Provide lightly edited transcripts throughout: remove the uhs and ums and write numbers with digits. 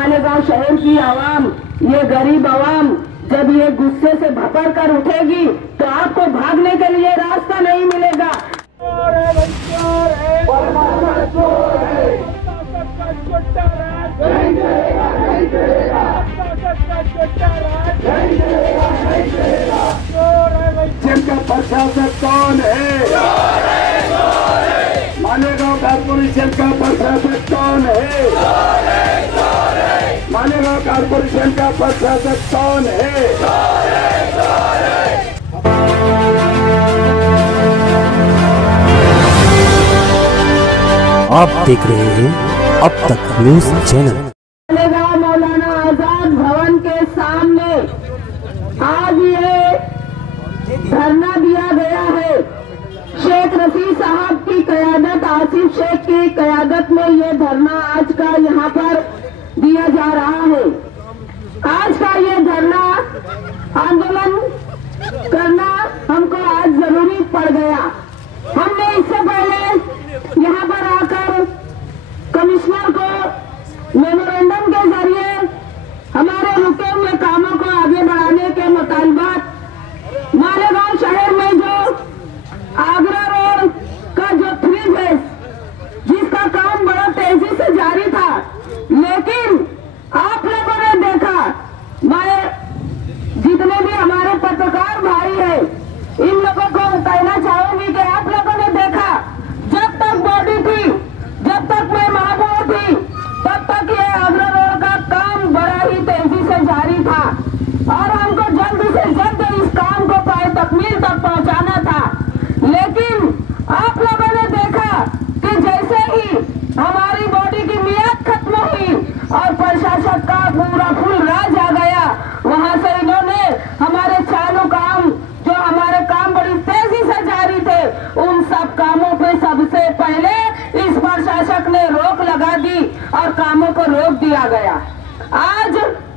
मालेगांव शहर की आवाम, ये गरीब आवाम जब ये गुस्से से भपक कर उठेगी तो आपको भागने के लिए रास्ता नहीं मिलेगा। जिनका प्रशासक कौन है? मालेगांव कारपोरेशन का प्रशासक कौन है? मालेगांव कारपोरेशन का प्रशासक कौन है? आप देख रहे हैं अब तक न्यूज चैनल। मालेगांव मौलाना आजाद भवन के सामने आज ये धरना दिया गया है। शेख रशीद साहब की क़यादत, आसिफ शेख की क़यादत में ये धरना आज का यहाँ पर दिया जा रहा है। आज का ये धरना आंदोलन करना हमको आज जरूरी पड़ गया। हमने इससे पहले यहाँ पर आकर कमिश्नर को मेमोरेंडम के जरिए हमारे रुके हुए कामों को आगे बढ़ाने के मुतालबात, मालेगांव शहर में जो आगरा रोड का जो 3 फेज जिसका काम बड़ा तेजी से जारी था, लेकिन आप लोगों ने देखा, मैं जितने भी हमारे पत्रकार भाई हैं इन लोगों को कहना चाहूंगी कि आप लोगों ने देखा, जब तक बॉडी थी, जब तक मैं महबूब थी, तब तक ये आगरा रोड का काम बड़ा ही तेजी से जारी था और हमको जल्द से जल्द इस काम को पाए तकमील तक पहुंचाना था। लेकिन आप लोगों ने देखा कि जैसे ही हमारी बॉडी की मियाद खत्म हुई और प्रशासन का पूरा फुल राज आ गया, वहां से इन्होंने हमारे चालू काम, जो हमारे काम बड़ी तेजी से जारी थे, उन सब कामों पे सबसे पहले इस प्रशासक ने रोक लगा दी और कामों को रोक दिया गया। आज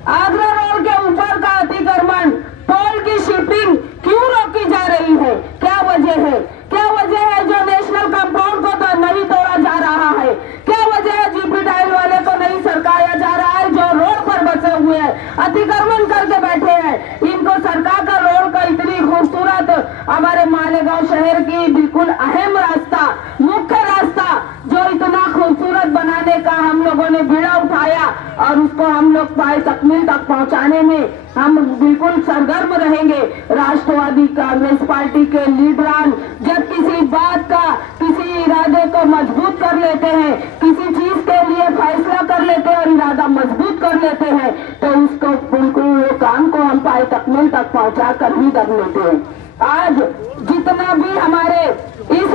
आगरा रोड के ऊपर का अतिक्रमण, टोल की शिपिंग क्यों रोकी जा रही है? क्या वजह है? क्या वजह है जो नेशनल कंपाउंड को तो नहीं तोड़ा जा रहा है? क्या वजह है जीपी डायल वाले को नहीं सरकाया जा रहा है, जो रोड पर बसे हुए हैं, अतिक्रमण करके बैठे हैं? इनको सरकार का रोड का इतनी खूबसूरत हमारे मालेगांव शहर की बिल्कुल अहम रास्ता, मुख्य रास्ता जो इतना खूबसूरत बनाने का हम लोगों ने बीड़ा उठाया और उसको हम लोग पाए तकमील तक पहुंचाने में हम बिल्कुल सरगर्म रहेंगे। राष्ट्रवादी कांग्रेस पार्टी के लीडरान जब किसी बात का, किसी इरादे को मजबूत कर लेते हैं, किसी चीज के लिए फैसला कर लेते हैं और इरादा मजबूत कर लेते हैं, तो उसको बिल्कुल वो काम को हम पाए तकमील तक पहुंचा कर ही कर लेते हैं। आज जितना भी हमारे इस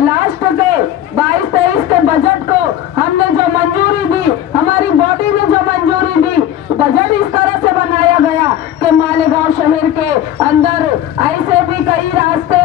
लास्ट के 22-23 के बजट को हमने जो मंजूरी दी, हमारी बॉडी ने जो मंजूरी दी, बजट इस तरह से बनाया गया कि मालेगांव शहर के अंदर ऐसे भी कई रास्ते,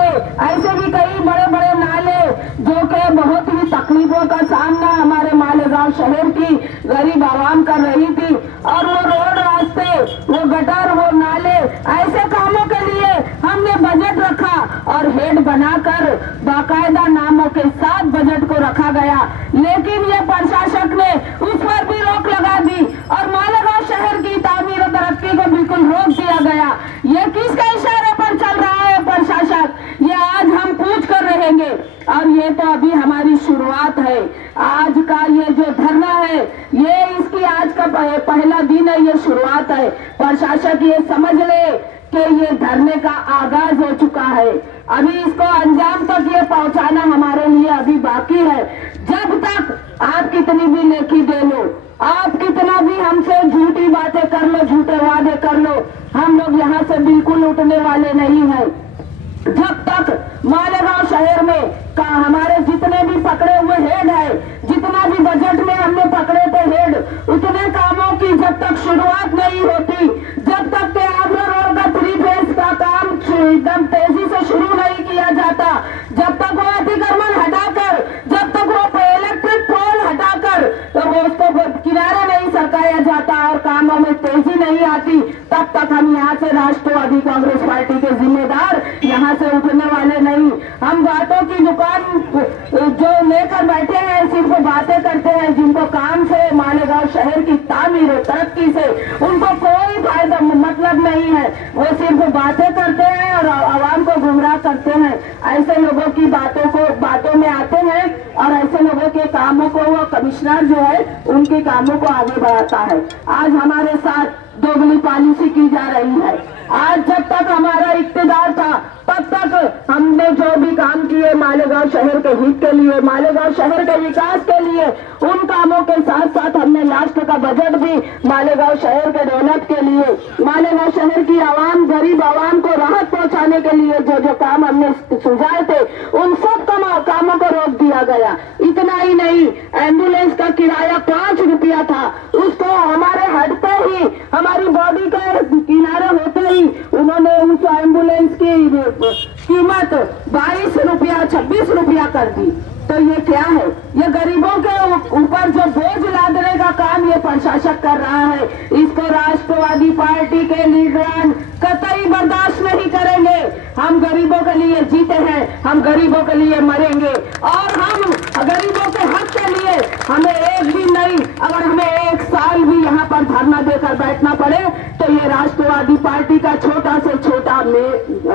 ऐसे भी कई बड़े बड़े नाले जो कि बहुत ही तकलीफों का सामना हमारे मालेगांव शहर की गरीब आवाम कर रही थी, और वो रोड रास्ते, वो गटर, वो नाले, ऐसे कामों के लिए हमने बजट रखा और हेड बनाकर बाकायदा नामों के साथ बजट को रखा गया। लेकिन ये प्रशासक ने उस पर भी रोक लगा दी और मालेगांव शहर की तामीर और तरक्की को बिल्कुल रोक दिया गया। ये किसके इशारे पर चल रहा है प्रशासक? ये आज हम पूछ कर रहेंगे और ये तो अभी हमारी शुरुआत है। आज का ये जो धरना है, ये इसकी आज का पहला दिन है, ये शुरुआत है। प्रशासक ये समझ ले कि ये धरने का आगाज हो चुका है, अभी इसको अंजाम तक ये पहुंचाना हमारे लिए अभी बाकी है। जब तक आप कितनी भी लेखी दे लो, आप कितना भी हमसे झूठी बातें कर लो, झूठे वादे कर लो, हम लोग यहाँ से बिल्कुल उठने वाले नहीं हैं। जब तक मालेगांव शहर में का हमारे जितने भी पकड़े हुए हेड है, जितना भी बजट में हमने पकड़े थे हेड, उतने कामों की जब तक शुरुआत नहीं होती, जब तक के आगरा रोड का 3 फेज का काम एकदम तेजी से शुरू नहीं किया जाता, जब तक वो अतिक्रमण हटाकर, जब तक वो इलेक्ट्रिक पोल हटाकर तो वो उसको किनारे नहीं सरकाया जाता और कामों में तेजी नहीं आती, तब तक हम यहाँ से राष्ट्रवादी कांग्रेस पार्टी के जिम्मेदार यहाँ से उठने वाले नहीं। हम बातों की दुकान जो लेकर बैठे हैं, सिर्फ बातें करते हैं, जिनको काम से मालेगांव शहर की तामीर तरक्की से उनको कोई फायदा मतलब नहीं है। वो सिर्फ बातें करते हैं और आवाम को गुमराह करते हैं। ऐसे लोगों की बातों में आते हैं और ऐसे लोगों के कामों को वो कमिश्नर जो है उनके कामों को आगे बढ़ाता है। आज हमारे साथ दोगली पॉलिसी की जा रही है। आज जब तक हमारा इख्तियार था तब तक हमने जो भी काम किए मालेगांव शहर के हित के लिए, मालेगांव शहर के विकास के लिए, उन कामों के साथ साथ हमने लास्ट का बजट भी मालेगांव शहर के डेवलप के लिए, मालेगांव शहर की आवाम, गरीब आवाम को राहत पहुंचाने के लिए जो जो काम हमने सुझाए थे उन सब कामों को रोक दिया गया। इतना ही नहीं, एम्बुलेंस का किराया 5 रुपया था, उसको हमारे हटते ही, हमारी बॉडी के किनारे होते ही उन्होंने उस एम्बुलेंस की कीमत 22 रुपया 26 रुपया कर दी। तो ये क्या है? ये गरीबों के ऊपर जो बोझ लादने का काम ये प्रशासक कर रहा है। इसको राष्ट्रवादी पार्टी के लीडरान कतई बर्दाश्त नहीं करेंगे। हम गरीबों के लिए जीते हैं, हम गरीबों के लिए मरेंगे और हम गरीबों के हक के लिए हमें एक दिन नहीं, अगर हमें 1 साल भी यहाँ पर धरना देकर बैठना पड़े तो ये राष्ट्रवादी पार्टी का छोटा से छोटा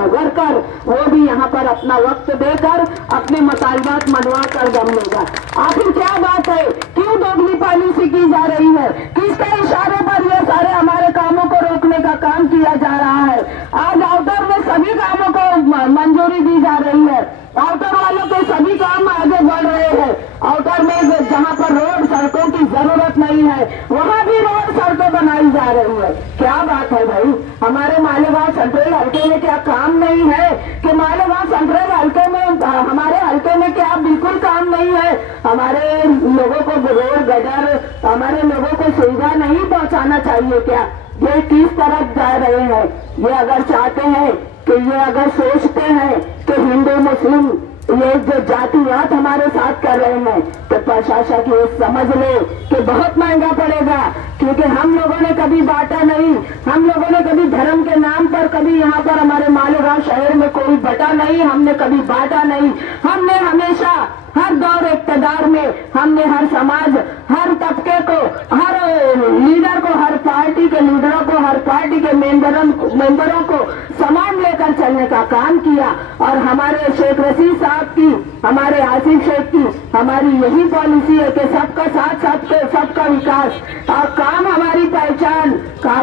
वर्कर वो भी यहाँ पर अपना वक्त देकर अपने मुतालबात मनवा कर दम लेगा। आखिर क्या बात है? क्यों दोगली पॉलिसी की जा रही है? किसके इशारे पर ये सारे हमारे कामों को रोकने का काम किया जा रहा है? आज आउटर में सभी कामों को मंजूरी दी जा रही है। आउटर वालों के सभी काम आगे बढ़ रहे हैं। आउटर में जहाँ पर रोड सड़कों की जरूरत नहीं है वहाँ भी रोड सड़कें बनाई जा रही है। क्या बात है भाई? हमारे मालेगांव सेंट्रल हल्के में क्या काम नहीं है? कि मालेगांव सेंट्रल हल्के में, हमारे हल्के में क्या बिल्कुल काम नहीं है? हमारे लोगों को रोड गटर, हमारे लोगों को सुविधा नहीं पहुँचाना चाहिए क्या? ये किस तरफ जा रहे हैं? ये अगर चाहते हैं कि ये अगर सोचते हैं कि हिंदू मुस्लिम ये जो जातिवाद हमारे साथ कर रहे हैं तो प्रशासक ये समझ ले कि बहुत महंगा पड़ेगा। क्योंकि हम लोगों ने कभी बांटा नहीं, हम लोगों ने कभी धर्म के नाम पर कभी यहाँ पर हमारे मालेगांव शहर में कोई बटा नहीं, हमने कभी बांटा नहीं। हमने हमेशा हर दौर इक़्तिदार में हमने हर समाज, हर तबके को, हर लीडर को, हर पार्टी के लीडरों को, हर पार्टी के मेंबरों को समान लेकर चलने का काम किया। और हमारे शेख रशीद साहब की, हमारे आसिफ शेख की हमारी यही पॉलिसी है कि सबका साथ, सबका विकास और काम हमारी पहचान,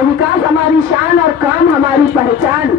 विकास हमारी शान और काम हमारी पहचान।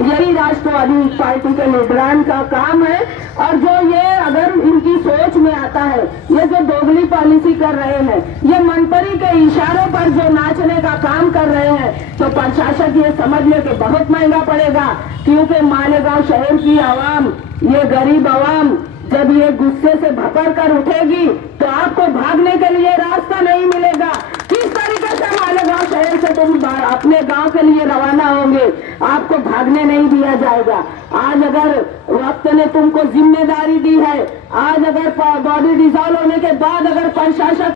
यही राष्ट्रवादी पार्टी के लीडरान का काम है। और जो ये अगर इनकी सोच में आता है, ये जो दोगली पॉलिसी कर रहे हैं, ये मंत्री के इशारों पर जो नाचने का काम कर रहे हैं तो प्रशासक ये समझ ले कि बहुत महंगा पड़ेगा। क्योंकि मालेगांव शहर की आवाम, ये गरीब आवाम जब ये गुस्से से भपड़ कर उठेगी तो आपको भागने के लिए रास्ता नहीं मिलेगा। किस तरीके से मालेगांव शहर से तुम अपने गांव के लिए रवाना होंगे, आपको भागने नहीं दिया जाएगा। आज अगर वक्त ने तुमको जिम्मेदारी दी है, आज अगर बॉडी डिसॉल्व होने के बाद अगर प्रशासक